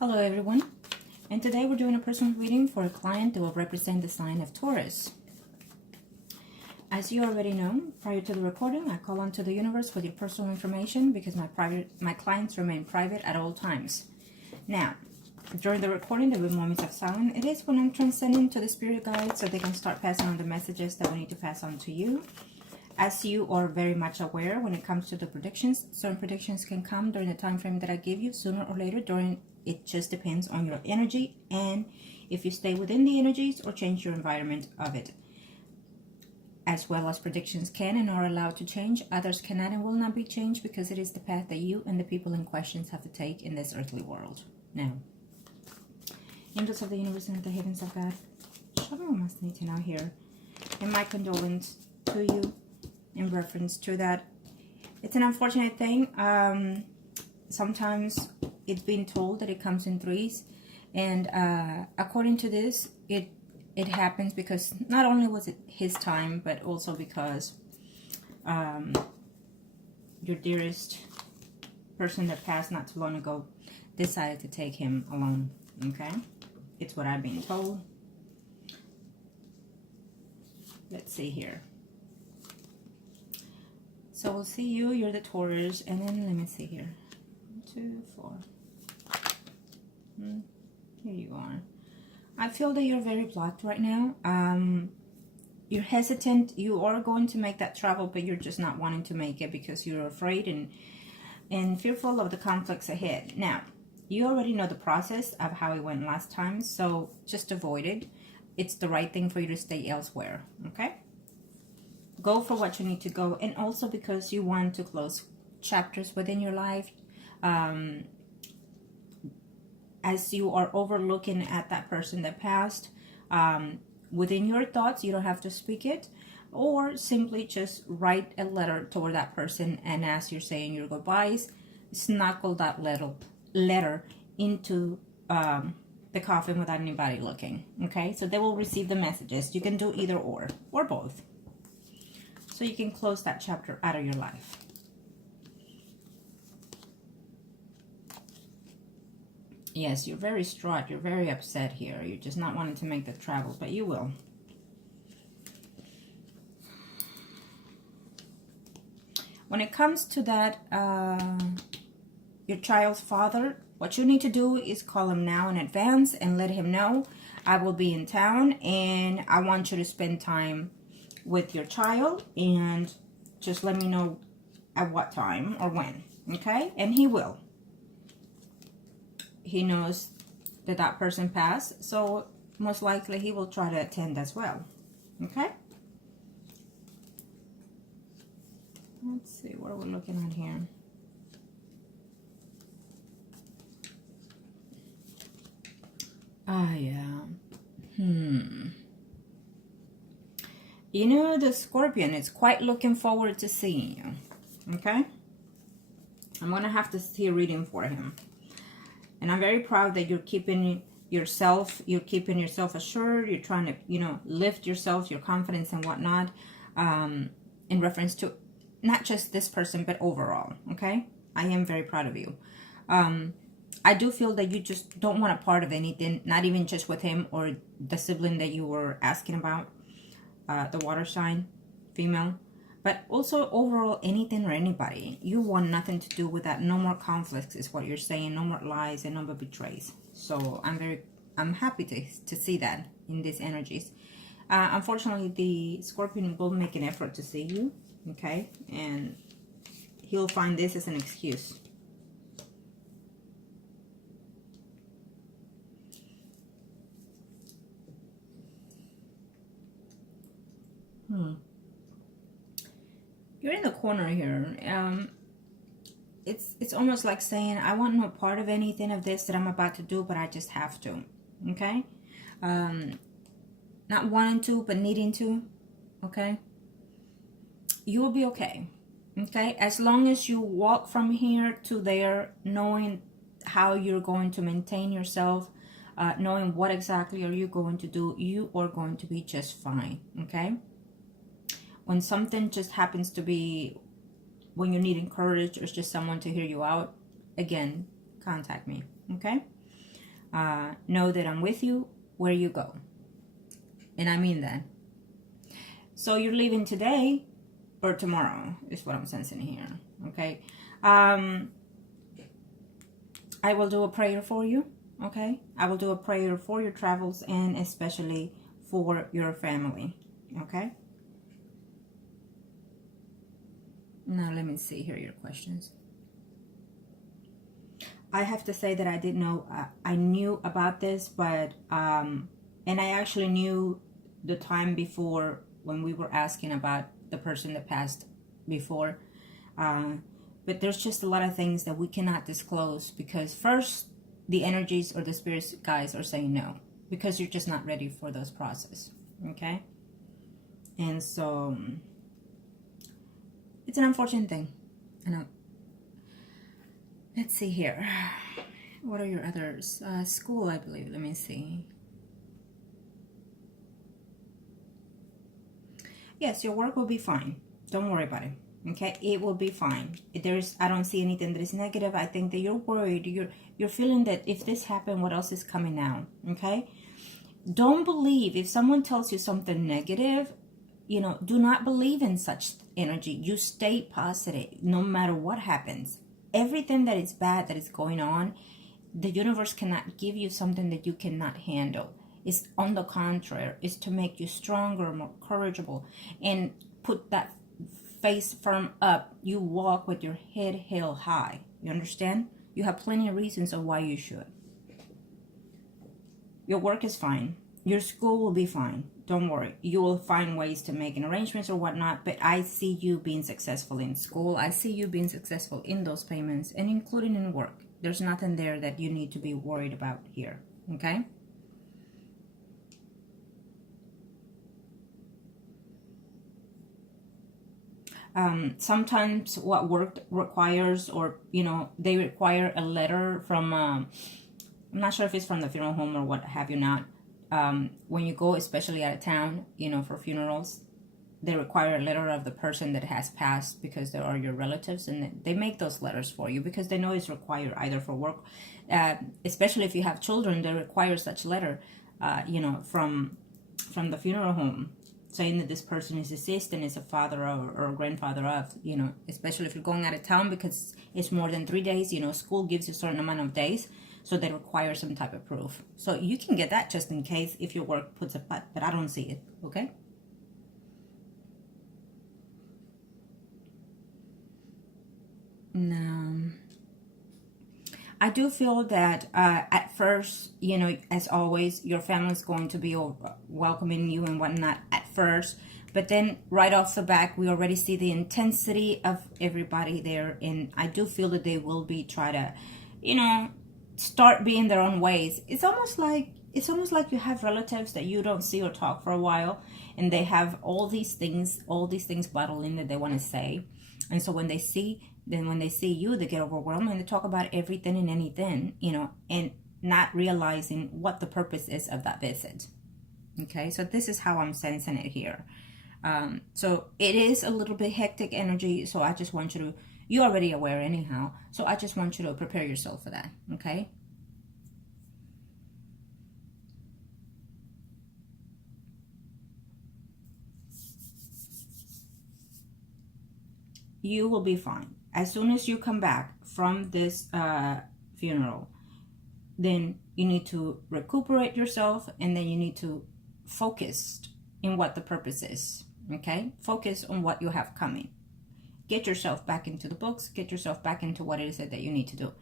Hello everyone, and today we're doing a personal reading for a client that will represent the sign of Taurus. As you already know, prior to the recording, I call onto the universe for your personal information because my clients remain private at all times. Now, during the recording, there will be moments of silence. It is when I'm transcending to the spirit guides so they can start passing on the messages that we need to pass on to you. As you are very much aware, when it comes to the predictions, certain predictions can come during the time frame that I give you sooner or later. It just depends on your energy and if you stay within the energies or change your environment of it. As well as predictions can and are allowed to change, others cannot and will not be changed because it is the path that you and the people in questions have to take in this earthly world. Now, angels of the universe and the heavens of God, show me what must need to know here. And my condolence to you in reference to that. It's an unfortunate thing. Sometimes it's been told that it comes in threes, and according to this, it happens because not only was it his time, but also because your dearest person that passed not too long ago decided to take him alone. Okay, it's what I've been told. Let's see here. So we'll see you. You're the Taurus, and then let me see here. 2, 4. Here you are. I feel that you're very blocked right now. You're hesitant. You are going to make that travel, but you're just not wanting to make it because you're afraid and fearful of the conflicts ahead. Now, you already know the process of how it went last time, so just avoid it. It's the right thing for you to stay elsewhere, okay? Go for what you need to go, and also because you want to close chapters within your life. As you are overlooking at that person that passed, within your thoughts, you don't have to speak it, or simply just write a letter toward that person, and as you're saying your goodbyes, snuggle that letter into the coffin without anybody looking. Okay, so they will receive the messages. You can do either or both, so you can close that chapter out of your life. Yes, you're very distraught. You're very upset here. You're just not wanting to make the travel, but you will. When it comes to that, your child's father, what you need to do is call him now in advance and let him know, I will be in town and I want you to spend time with your child, and just let me know at what time or when, okay? And he will. He knows that that person passed, so most likely he will try to attend as well. Okay? Let's see, what are we looking at here? Yeah. You know, the Scorpion is quite looking forward to seeing you. Okay? I'm going to have to see a reading for him. And I'm very proud that you're keeping yourself assured. You're trying to, you know, lift yourself, your confidence and whatnot, in reference to not just this person, but overall, okay? I am very proud of you. I do feel that you just don't want a part of anything, not even just with him or the sibling that you were asking about, the water sign, female. But also overall, anything or anybody. You want nothing to do with that. No more conflicts is what you're saying. No more lies and no more betrays. So I'm happy to see that in these energies. Unfortunately, the Scorpion will make an effort to see you. Okay? And he'll find this as an excuse. You're in the corner here. It's almost like saying, I want no part of anything of this that I'm about to do, but I just have to. Okay? Not wanting to, but needing to. Okay? You will be okay. Okay? As long as you walk from here to there, knowing how you're going to maintain yourself, knowing what exactly are you going to do, you are going to be just fine. Okay? When something just happens to be, when you need encouragement or just someone to hear you out, again, contact me, okay? Know that I'm with you where you go. And I mean that. So you're leaving today or tomorrow is what I'm sensing here. Okay. I will do a prayer for you. Okay. I will do a prayer for your travels and especially for your family. Okay. Now let me see here your questions. I have to say that I didn't know, I knew about this, but, and I actually knew the time before when we were asking about the person that passed before. But there's just a lot of things that we cannot disclose because first, the energies or the spirits guys are saying no, because you're just not ready for those process. Okay. And so it's an unfortunate thing. I know. Let's see here. What are your others? School, I believe. Let me see. Yes, your work will be fine. Don't worry about it. Okay, it will be fine. I don't see anything that is negative. I think that you're worried. You're feeling that if this happened, what else is coming now? Okay. Don't believe if someone tells you something negative. You know, do not believe in such energy. You stay positive no matter what happens. Everything that is bad that is going on, the universe cannot give you something that you cannot handle. It's on the contrary, it's to make you stronger, more courageable, and put that face firm up. You walk with your head held high. You understand? You have plenty of reasons of why you should. Your work is fine. Your school will be fine. Don't worry. You will find ways to make arrangements or whatnot, but I see you being successful in school. I see you being successful in those payments and including in work. There's nothing there that you need to be worried about here. Okay? Sometimes what work requires, or, you know, they require a letter from, I'm not sure if it's from the funeral home or what have you not. When you go, especially out of town, you know, for funerals, they require a letter of the person that has passed because they are your relatives, and they make those letters for you because they know it's required either for work, especially if you have children, they require such letter, you know, from the funeral home, saying that this person is deceased and is a father or a grandfather of, you know, especially if you're going out of town because it's more than 3 days, you know, school gives you a certain amount of days. So they require some type of proof. So you can get that just in case if your work puts a but I don't see it. Okay? Now, I do feel that at first, you know, as always, your family is going to be welcoming you and whatnot at first. But then right off the back, we already see the intensity of everybody there. And I do feel that they will be try to, you know, start being their own ways. It's almost like you have relatives that you don't see or talk for a while, and they have all these things bottled in that they want to say. And so when they see you, they get overwhelmed and they talk about everything and anything, you know, and not realizing what the purpose is of that visit. Okay, so this is how I'm sensing it here. So it is a little bit hectic energy, so I just want you to, you're already aware anyhow, so I just want you to prepare yourself for that, okay? You will be fine. As soon as you come back from this funeral, then you need to recuperate yourself, and then you need to focus in what the purpose is, okay? Focus on what you have coming. Get yourself back into the books. Get yourself back into what it is that you need to do.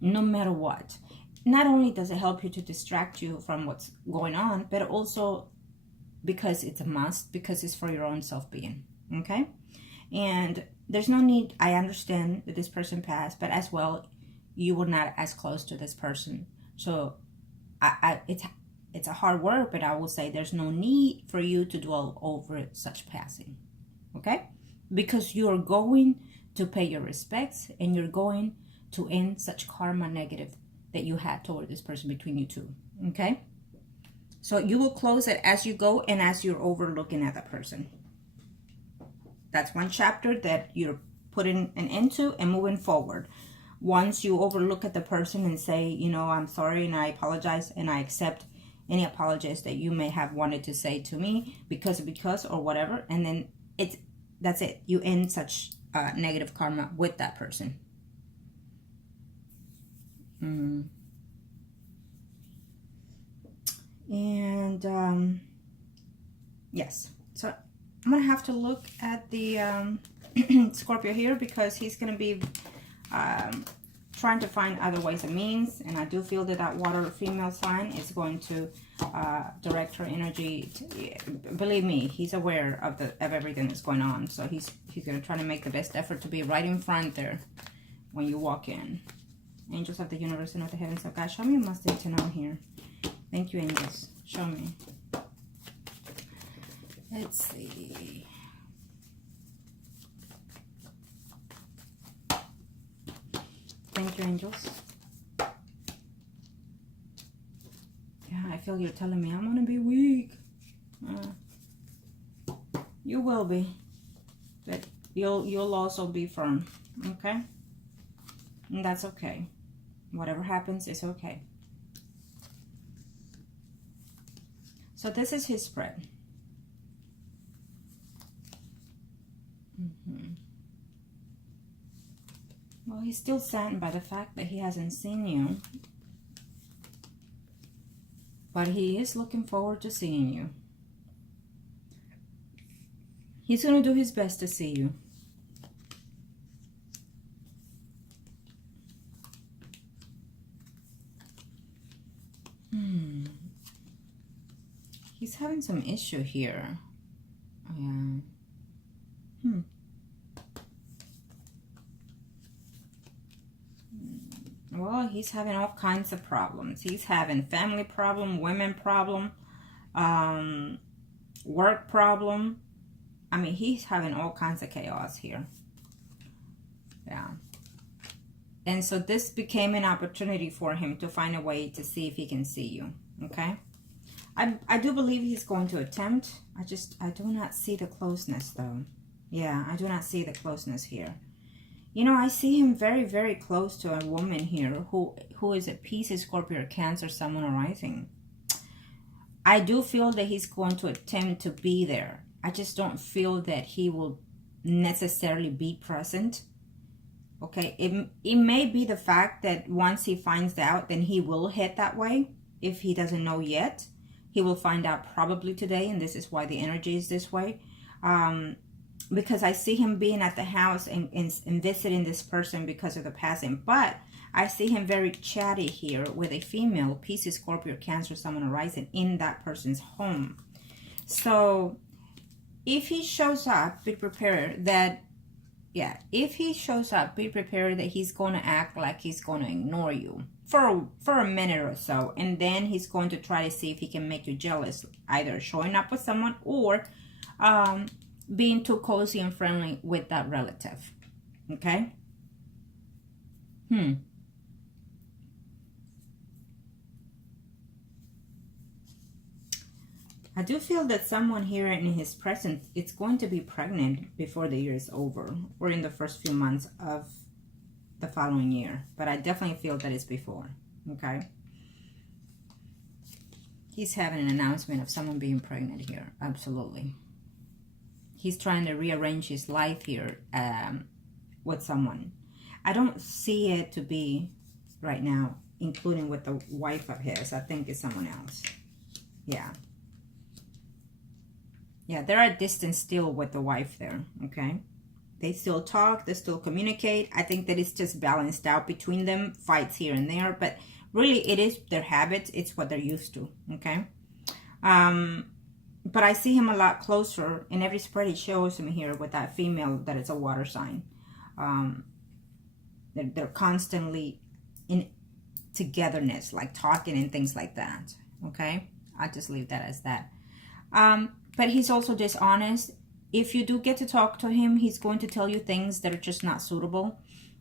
No matter what. Not only does it help you to distract you from what's going on, but also because it's a must, because it's for your own self-being. Okay? And there's no need, I understand that this person passed, but as well, you were not as close to this person. So it's a hard word, but I will say there's no need for you to dwell over such passing. Okay? Because you're going to pay your respects, and you're going to end such karma negative that you had toward this person between you two. Okay? So you will close it as you go and as you're overlooking at that person. That's one chapter that you're putting an end to and moving forward. once you overlook at the person and say, you know, I'm sorry and I apologize and I accept any apologies that you may have wanted to say to me because or whatever, and then that's it. You end such negative karma with that person. And yes, so I'm gonna have to look at the Scorpio here, because he's gonna be trying to find other ways and means, and I do feel that that water female sign is going to direct her energy to, believe me, he's aware of everything that's going on, so he's going to try to make the best effort to be right in front there when you walk in. Angels of the universe and of the heavens of God, show me a must need to know here. Thank you, angels. Show me. Let's see. Thank you, angels. Yeah, I feel you're telling me I'm gonna be weak. You will be, but you'll also be firm. Okay, and that's okay. Whatever happens is okay. So this is his spread. Well, he's still saddened by the fact that he hasn't seen you. But he is looking forward to seeing you. He's going to do his best to see you. He's having some issue here. Yeah. Well, he's having all kinds of problems. He's having family problem, women problem, work problem. I mean, he's having all kinds of chaos here. Yeah. And so this became an opportunity for him to find a way to see if he can see you. Okay. I do believe he's going to attempt. I do not see the closeness though. Yeah, I do not see the closeness here. You know, I see him very, very close to a woman here who is a Pisces, Scorpio, or Cancer, Sun, or rising. I do feel that he's going to attempt to be there. I just don't feel that he will necessarily be present. Okay, it may be the fact that once he finds out, then he will head that way. If he doesn't know yet, he will find out probably today, and this is why the energy is this way. Because I see him being at the house and visiting this person because of the passing. But I see him very chatty here with a female, Pisces, Scorpio, Cancer, Sun, or rising in that person's home. So if he shows up, be prepared that, yeah, if he shows up, be prepared that he's going to act like he's going to ignore you for a minute or so. And then he's going to try to see if he can make you jealous, either showing up with someone or being too cozy and friendly with that relative. Okay? I do feel that someone here in his presence is going to be pregnant before the year is over, or in the first few months of the following year. But I definitely feel that it's before. Okay? He's having an announcement of someone being pregnant here. Absolutely. He's trying to rearrange his life here with someone. I don't see it to be right now, including with the wife of his. I think it's someone else. Yeah. Yeah, they're at distance still with the wife there, okay? They still talk, they still communicate. I think that it's just balanced out between them, fights here and there, but really it is their habits, it's what they're used to, okay? But I see him a lot closer. In every spread, he shows him here with that female that is a water sign. They're constantly in togetherness, like talking and things like that. Okay? I'll just leave that as that. But he's also dishonest. If you do get to talk to him, he's going to tell you things that are just not suitable.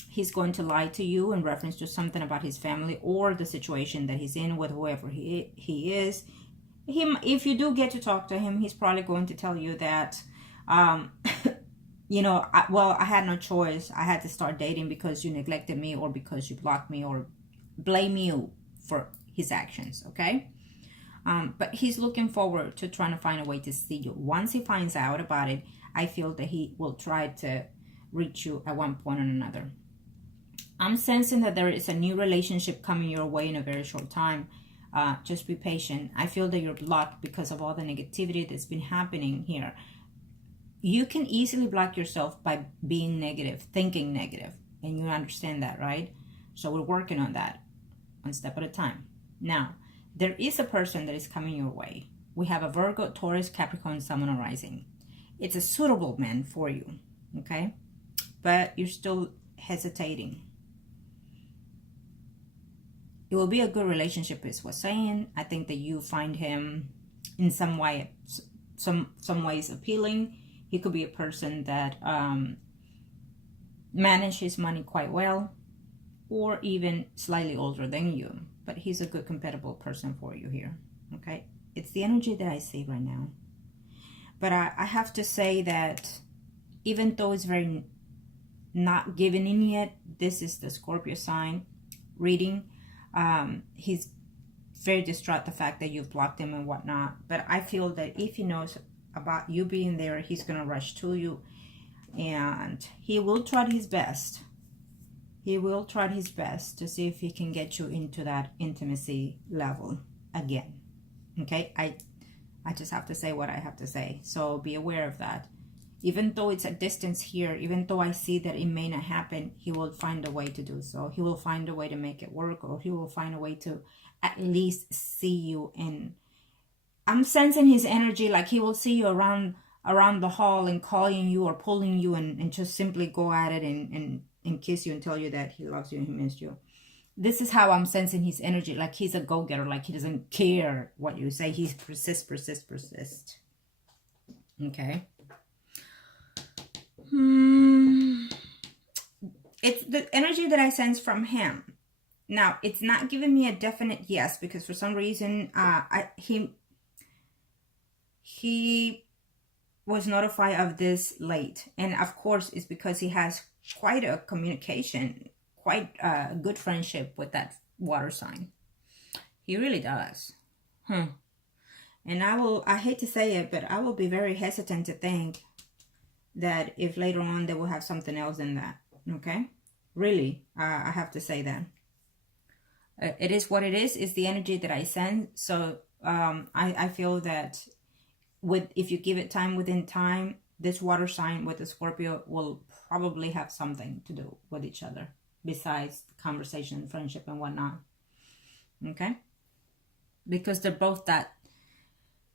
He's going to lie to you in reference to something about his family or the situation that he's in with whoever he is. If you do get to talk to him, he's probably going to tell you that you know, I had no choice. I had to start dating because you neglected me or because you blocked me or blame you for his actions, okay? But he's looking forward to trying to find a way to see you. Once he finds out about it, I feel that he will try to reach you at one point or another. I'm sensing that there is a new relationship coming your way in a very short time. Just be patient. I feel that you're blocked because of all the negativity that's been happening here. You can easily block yourself by being negative, thinking negative, and you understand that, right? So we're working on that one step at a time. Now, there is a person that is coming your way. We have a Virgo, Taurus, Capricorn, Sun, and Rising. It's a suitable man for you, okay? But you're still hesitating. It will be a good relationship, is what's saying. I think that you find him in some way, some ways appealing. He could be a person that manages money quite well, or even slightly older than you. But he's a good compatible person for you here, okay? It's the energy that I see right now. But I have to say that even though it's very not given in yet, this is the Scorpio sign reading. He's very distraught the fact that you've blocked him and whatnot. But I feel that if he knows about you being there, he's going to rush to you. And he will try his best. He will try his best to see if he can get you into that intimacy level again. Okay? I just have to say what I have to say. So be aware of that. Even though it's a distance here, even though I see that it may not happen, he will find a way to do so. He will find a way to make it work, or he will find a way to at least see you. And I'm sensing his energy, like he will see you around the hall and calling you or pulling you and just simply go at it and kiss you and tell you that he loves you and he missed you. This is how I'm sensing his energy, like he's a go-getter, like he doesn't care what you say. He persist. Okay. It's the energy that I sense from him. Now, it's not giving me a definite yes, because for some reason, he was notified of this late. And of course, it's because he has quite a communication, quite a good friendship with that water sign. He really does. And I hate to say it, but I will be very hesitant to think that if later on they will have something else in that, okay? Really, I have to say that. It is what it is. It's the energy that I send. So I feel that if you give it time within time, this water sign with the Scorpio will probably have something to do with each other besides conversation, friendship, and whatnot. Okay? Because they're both that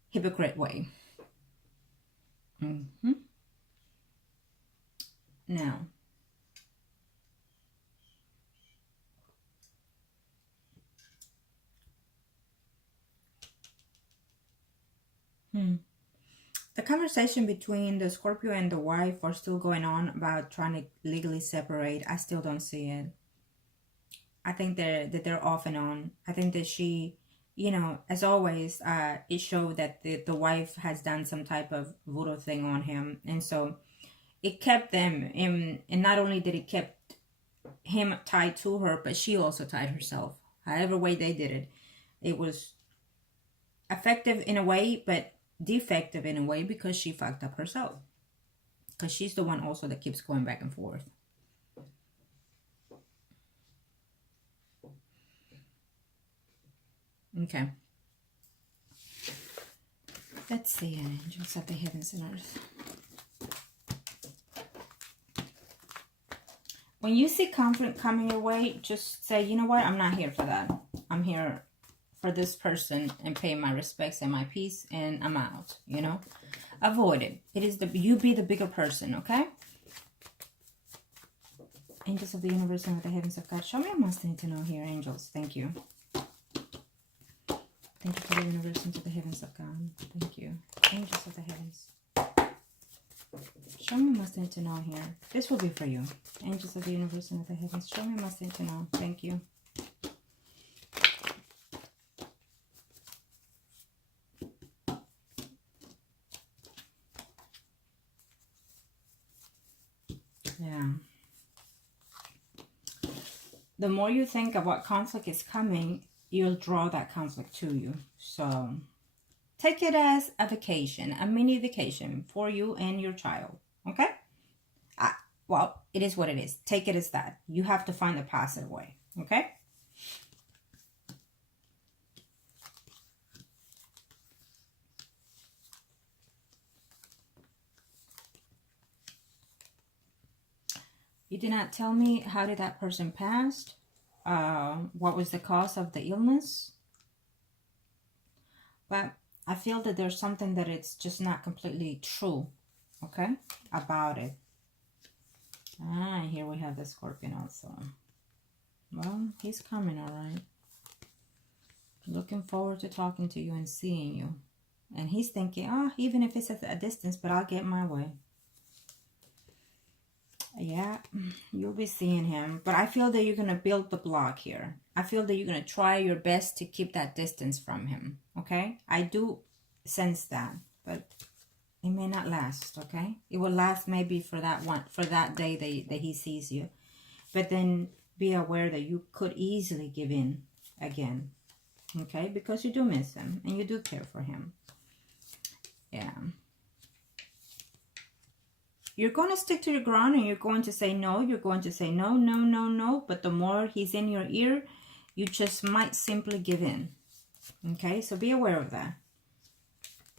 hypocrite way. Now, the conversation between the Scorpio and the wife are still going on about trying to legally separate. I still don't see it. I think that they're off and on. I think that she, you know, as always, it showed that the wife has done some type of voodoo thing on him, and so it kept them in. And not only did it kept him tied to her, but she also tied herself. However way they did it, it was effective in a way, but defective in a way, because she fucked up herself. Because she's the one also that keeps going back and forth. Okay. Let's see, angels of the heavens and earth. When you see conflict coming your way, just say, you know what? I'm not here for that. I'm here for this person and pay my respects and my peace, and I'm out, you know? Avoid it. It is you be the bigger person, okay? Angels of the universe and of the heavens of God, show me a must need to know here, angels. Thank you. Thank you for the universe and to the heavens of God. Thank you. Angels of the heavens. Show me a must need to know here. This will be for you. Angels of the universe and of the heavens, show me a must need to know. Thank you. the more you think of what conflict is coming, you'll draw that conflict to you. So take it as a vacation, a mini vacation for you and your child. Okay? Well, it is what it is. Take it as that. You have to find a positive way. Okay? You did not tell me how did that person pass? What was the cause of the illness? But I feel that there's something that it's just not completely true, okay, about it. Here we have the Scorpion also. Well, he's coming, all right. Looking forward to talking to you and seeing you. And he's thinking, even if it's at a distance, but I'll get my way. Yeah, you'll be seeing him. But I feel that you're going to build the block here. I feel that you're going to try your best to keep that distance from him. Okay? I do sense that. But it may not last. Okay? It will last maybe for that day that he sees you. But then be aware that you could easily give in again. Okay? Because you do miss him. And you do care for him. Yeah. You're going to stick to your ground and you're going to say no. You're going to say no, no, no, no. But the more he's in your ear, you just might simply give in. Okay, so be aware of that.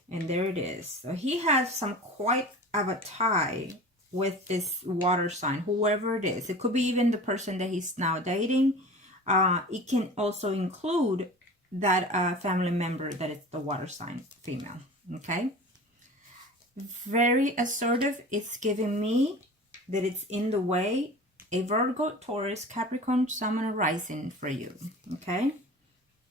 And there it is. So he has some quite of a tie with this water sign, whoever it is. It could be even the person that he's now dating. It can also include that family member that is the water sign female. Okay. Very assertive. It's giving me that it's in the way. A Virgo, Taurus, Capricorn, Sun, and Rising for you. Okay?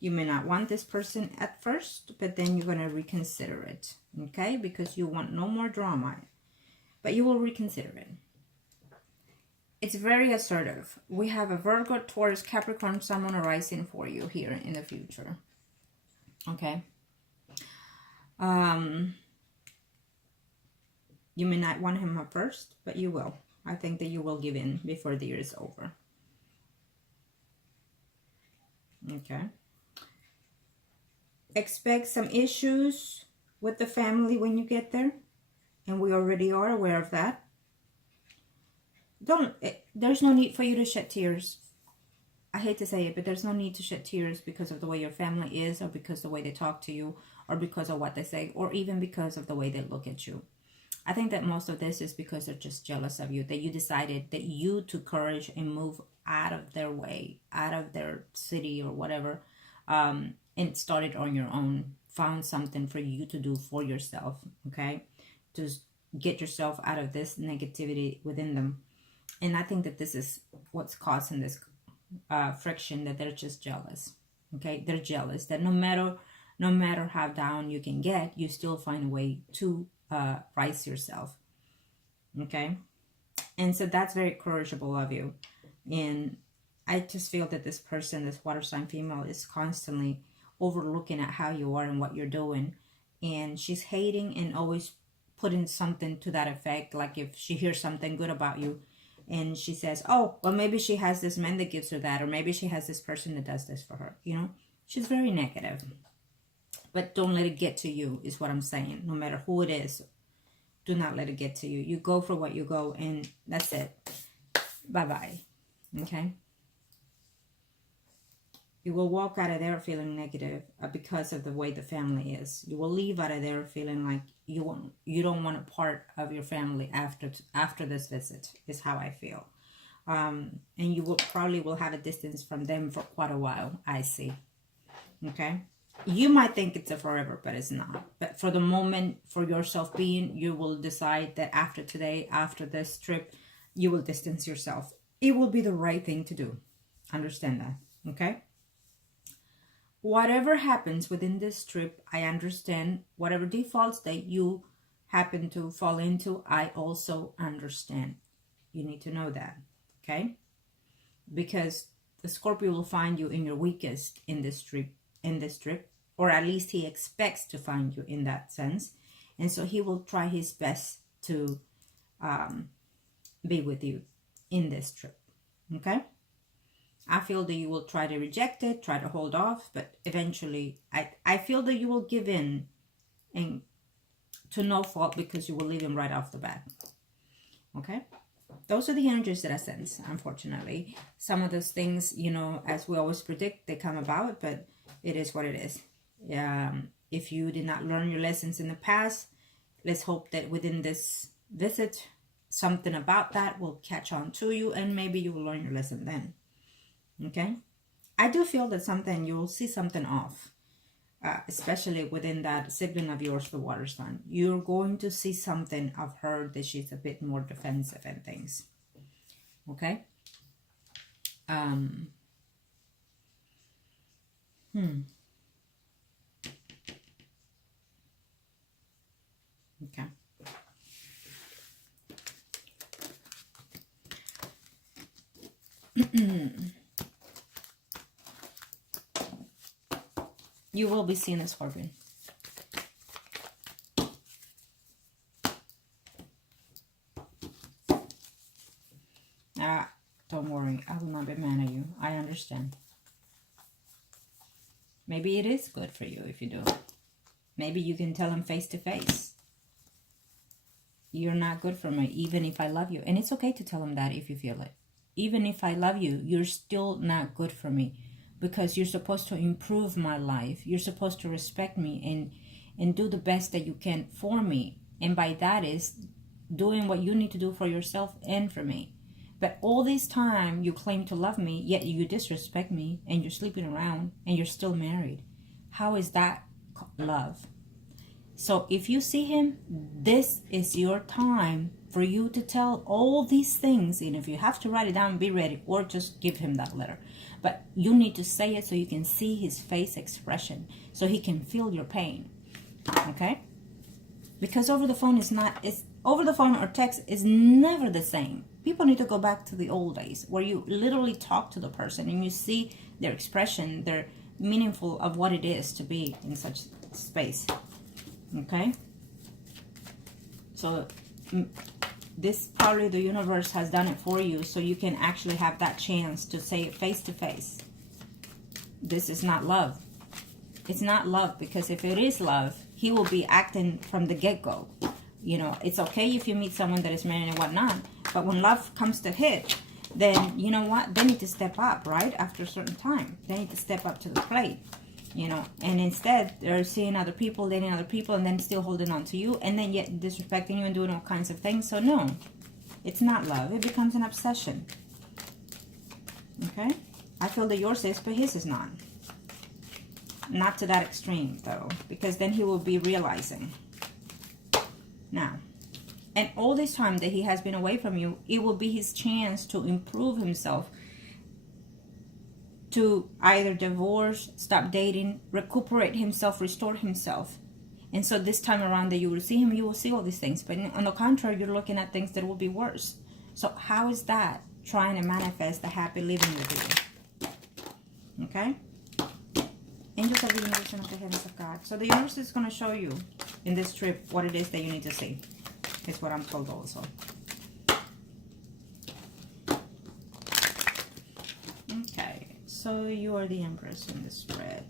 You may not want this person at first, but then you're going to reconsider it. Okay? Because you want no more drama. But you will reconsider it. It's very assertive. We have a Virgo, Taurus, Capricorn, Sun, and Rising for you here in the future. Okay? You may not want him at first, but you will. I think that you will give in before the year is over. Okay. Expect some issues with the family when you get there. And we already are aware of that. There's no need for you to shed tears. I hate to say it, but there's no need to shed tears because of the way your family is, or because of the way they talk to you, or because of what they say, or even because of the way they look at you. I think that most of this is because they're just jealous of you, that you decided that you took courage and moved out of their way, out of their city or whatever, and started on your own, found something for you to do for yourself, okay, to get yourself out of this negativity within them. And I think that this is what's causing this friction, that they're just jealous, okay? They're jealous that no matter how down you can get, you still find a way to rise yourself, okay? And so that's very courageable of you. And I just feel that this person, this water sign female, is constantly overlooking at how you are and what you're doing, and she's hating and always putting something to that effect. Like if she hears something good about you and she says, oh, well, maybe she has this man that gives her that, or maybe she has this person that does this for her, you know? She's very negative. But don't let it get to you, is what I'm saying. No matter who it is, do not let it get to you. You go for what you go, and that's it. Bye-bye. Okay? You will walk out of there feeling negative because of the way the family is. You will leave out of there feeling like you don't want a part of your family after this visit, is how I feel. And you will probably have a distance from them for quite a while, I see. Okay? You might think it's a forever, but it's not. But for the moment, for your self-being, you will decide that after today, after this trip, you will distance yourself. It will be the right thing to do. Understand that, okay? Whatever happens within this trip, I understand. Whatever defaults that you happen to fall into, I also understand. You need to know that, okay? Because the Scorpio will find you in your weakest in this trip, or at least he expects to find you in that sense. And so he will try his best to be with you in this trip, okay? I feel that you will try to reject it, try to hold off, but eventually I feel that you will give in and to no fault because you will leave him right off the bat. Okay? Those are the energies that I sense, unfortunately. Some of those things, you know, as we always predict, they come about, but it is what it is. If you did not learn your lessons in the past, let's hope that within this visit, something about that will catch on to you, and maybe you will learn your lesson then. Okay? I do feel that something, you will see something off, especially within that sibling of yours, the water sign. You're going to see something of her that she's a bit more defensive and things. Okay? Okay. You will be seen as Scorpion. Don't worry. I will not be mad at you. I understand. Maybe it is good for you if you do. Maybe you can tell him face to face. You're not good for me, even if I love you. And it's okay to tell him that if you feel it. Even if I love you, you're still not good for me. Because you're supposed to improve my life. You're supposed to respect me and do the best that you can for me. And by that is doing what you need to do for yourself and for me. But all this time you claim to love me, yet you disrespect me and you're sleeping around and you're still married. How is that love? So if you see him, this is your time for you to tell all these things. And if you have to write it down, be ready, or just give him that letter. But you need to say it so you can see his face expression, so he can feel your pain. Okay? Because over the phone over the phone or text is never the same. People need to go back to the old days where you literally talk to the person and you see their expression, their meaningful of what it is to be in such space. Okay? So this probably the universe has done it for you, so you can actually have that chance to say it face to face. This is not love. It's not love, because if it is love, he will be acting from the get-go. You know, it's okay if you meet someone that is married and whatnot, but when love comes to hit, then you know what? They need to step up, right? After a certain time, they need to step up to the plate. You know, and instead they're seeing other people, dating other people, and then still holding on to you, and then yet disrespecting you and doing all kinds of things. So no, it's not love. It becomes an obsession. Okay? I feel that yours is, but his is not. Not to that extreme, though, because then he will be realizing. Now, and all this time that he has been away from you, it will be his chance to improve himself, to either divorce, stop dating, recuperate himself, restore himself. And so this time around that you will see him, you will see all these things. But on the contrary, you're looking at things that will be worse. So how is that trying to manifest the happy living with you? Okay? Angels of the universe and of the heavens of God. So the universe is going to show you in this trip what it is that you need to see. Is what I'm told also. Okay. So you are the Empress in this spread.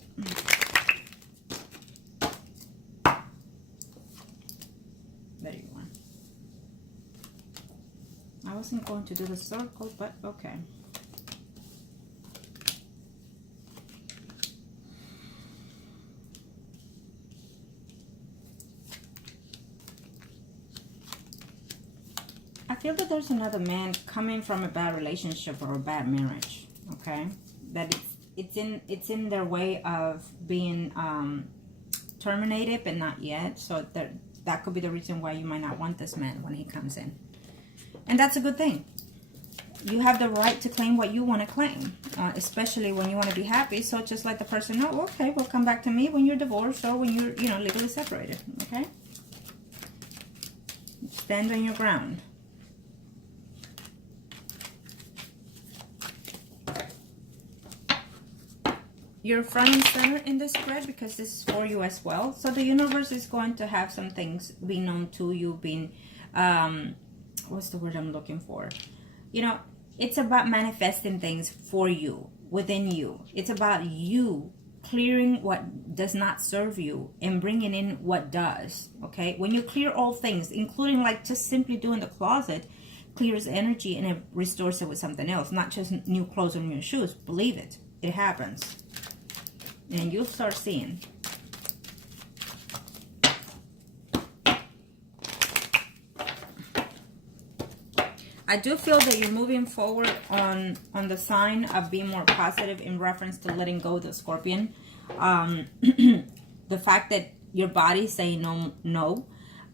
There you are. I wasn't going to do the circle, but okay. I feel that there's another man coming from a bad relationship or a bad marriage. Okay, that it's in their way of being terminated, but not yet. So that could be the reason why you might not want this man when he comes in, and that's a good thing. You have the right to claim what you want to claim, especially when you want to be happy. So just let the person know, okay, well, come back to me when you're divorced or when you're, legally separated. Okay, stand on your ground. You're front and center in this spread because this is for you as well. So the universe is going to have some things being known to you, being, what's the word I'm looking for? It's about manifesting things for you, within you. It's about you clearing what does not serve you and bringing in what does, okay? When you clear all things, including like just simply doing the closet, clears energy and it restores it with something else, not just new clothes or new shoes. Believe it. It happens. And you'll start seeing. I do feel that you're moving forward on the sign of being more positive in reference to letting go of the Scorpion. The fact that your body is saying no,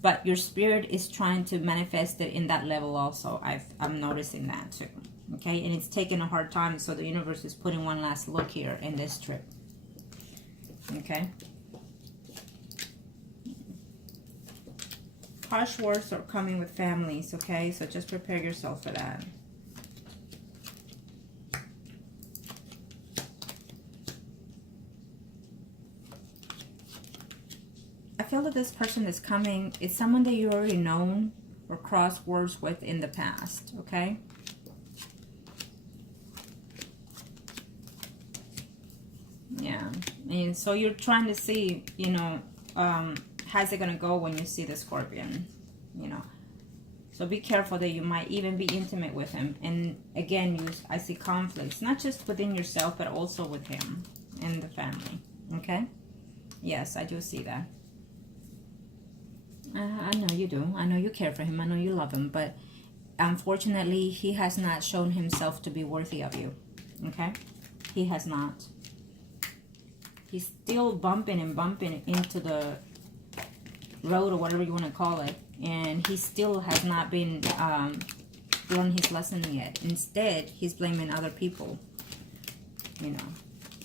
but your spirit is trying to manifest it in that level also. I'm noticing that too. Okay, and it's taking a hard time, so the universe is putting one last look here in this trip. Okay. Harsh words are coming with families, okay? So just prepare yourself for that. I feel that this person that's coming is someone that you already known or crossed words with in the past, okay? Yeah, and so you're trying to see, you know, how's it going to go when you see the Scorpion, you know. So be careful that you might even be intimate with him. And again, I see conflicts, not just within yourself, but also with him and the family, okay? Yes, I do see that. I know you do. I know you care for him. I know you love him. But unfortunately, he has not shown himself to be worthy of you, okay? He has not. He's still bumping into the road or whatever you want to call it, and he still has not been learned his lesson yet. Instead, he's blaming other people, you know.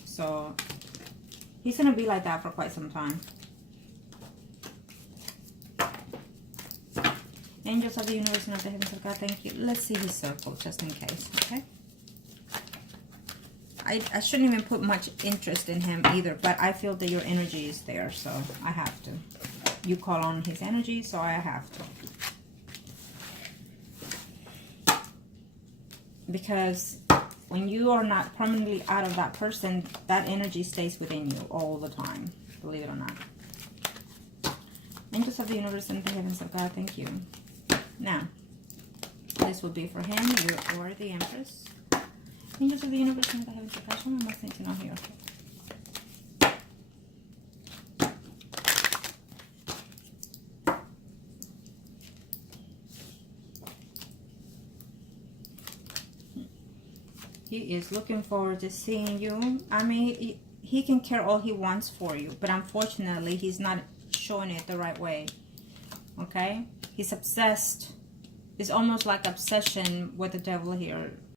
So he's gonna be like that for quite some time. Angels of the universe and of the heavens of God, thank you. Let's see his circle just in case, okay? I shouldn't even put much interest in him either, but I feel that your energy is there, so I have to. You call on his energy, so I have to. Because when you are not permanently out of that person, that energy stays within you all the time, believe it or not. Angels of the universe and the heavens of God, thank you. Now, this will be for him. You are the Empress. Angels of the universe and the heavens of God, what am I saying to know here? He is looking forward to seeing you. I mean, he can care all he wants for you, but unfortunately, he's not showing it the right way. Okay? He's obsessed. It's almost like obsession with the devil here.